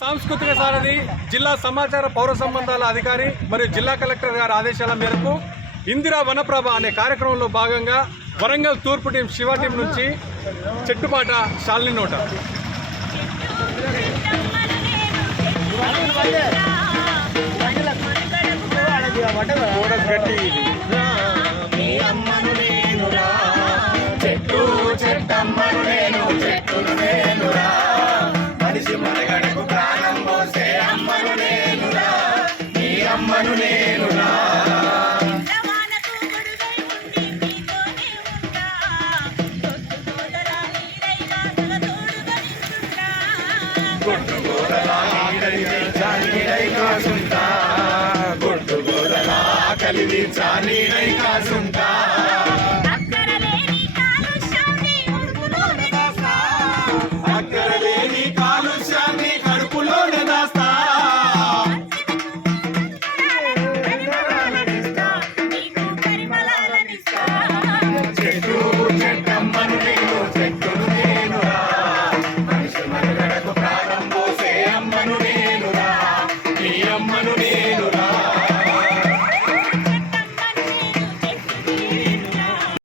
సాంస్కృతిక సారథి జిల్లా సమాచార పౌర సంబంధాల అధికారి మరియు జిల్లా కలెక్టర్ గారి ఆదేశాల మేరకు ఇందిరా వనప్రభ అనే కార్యక్రమంలో భాగంగా వరంగల్ తూర్పు టీం శివ టీం నుంచి చెట్టుపాట శాలిని నోట అమ్మను నేనురా కలివి చాలీడై కాసుంటా అక్కరలేని కాలుష్యాన్ని కడుపులోనే దాస్తా చెట్టమ్మను నేను చెట్టును నేనురా మనిషి మనుగడకు ప్రాణం పోసే అమ్మను నేనురా ఈ అమ్మను నేను